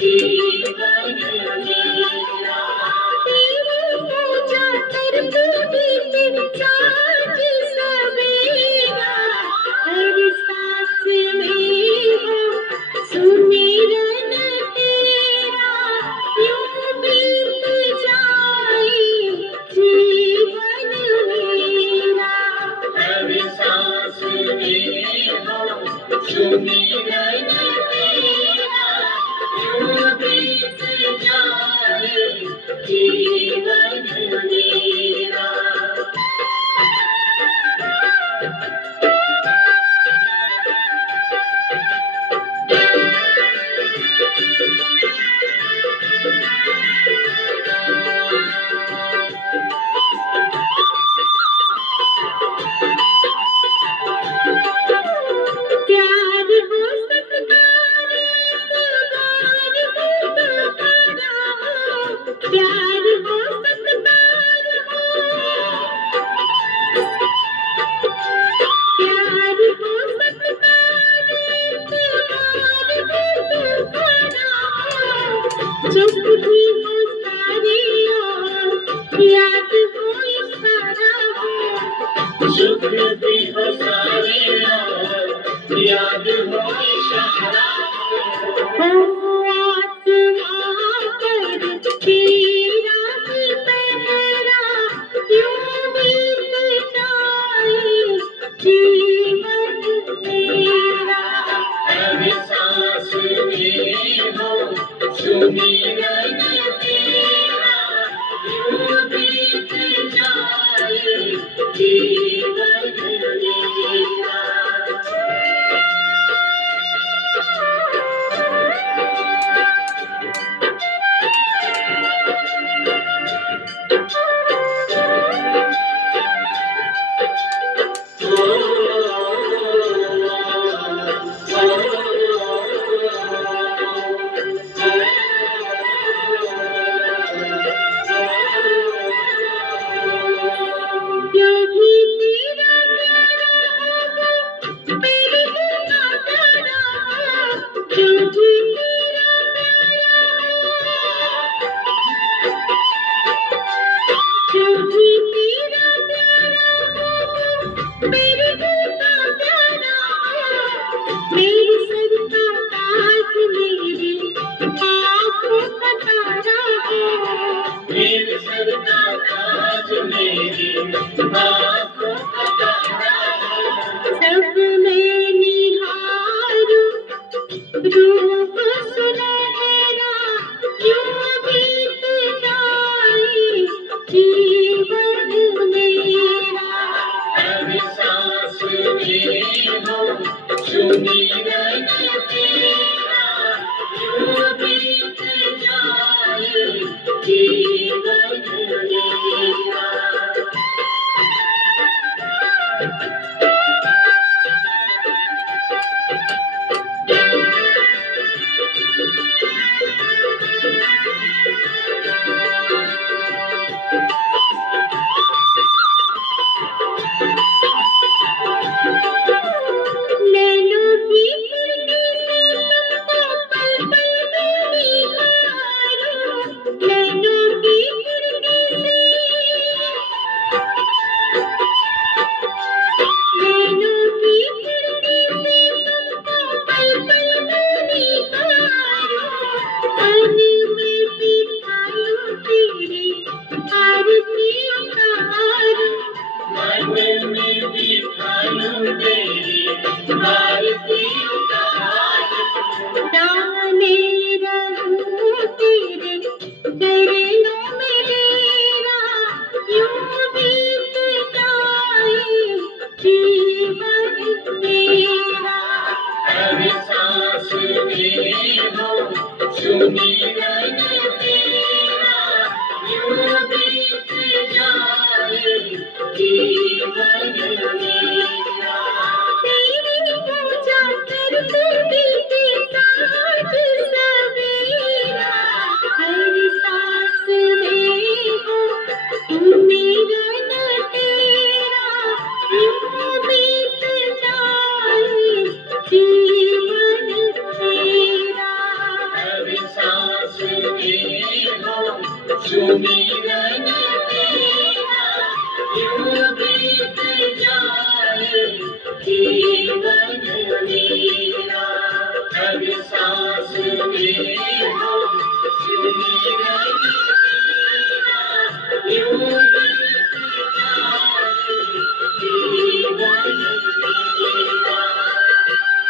जीवन मेरा तेरी पूजा करते बीते साँझ सवेरा हर सांस में हो सुमिरन तेरा यूं बीत जाए जीवन मेरा हर सांस में हो सुमिरन तेरा यूं बीत जाए जीवन मेरा प्यार हो सत्कार इतबार हो तुम्हारा हो प्यार हो सत्कार हो प्यार हो सत्कार इतबार हो तुम्हारा हो चुप भी हो सारी और याद हो इशारा हो शुक्र भी हो सारी और याद हो इशारा हो आत्मा पर तेरा ही पहरा यूं बीत जाए जीवन मेरा हर सांस में हो सुमिरन तेरा यूं बीत जाए जीवन मेरा जो भी तेरा प्यारा हो मेरे बिना प्यारा हो जो भी तेरा प्यारा हो जो भी तेरा प्यारा हो मेरे बिना प्यारा हो मेरे सर का ताज मेरी आँखों का तारा हो मेरे सर का ताज मेरी आँखों का तारा हो सब में निहारूं रूप सुनहरा यूं बीत जाए जीवन मेरा हर सांस में हो सुमिरन तेरा यूं बीत जाए जीवन मेरा नैनों की खिड़की से तुमको पल पल में निहारूं नैनों की खिड़की से जीवन मेरा, हर सांस में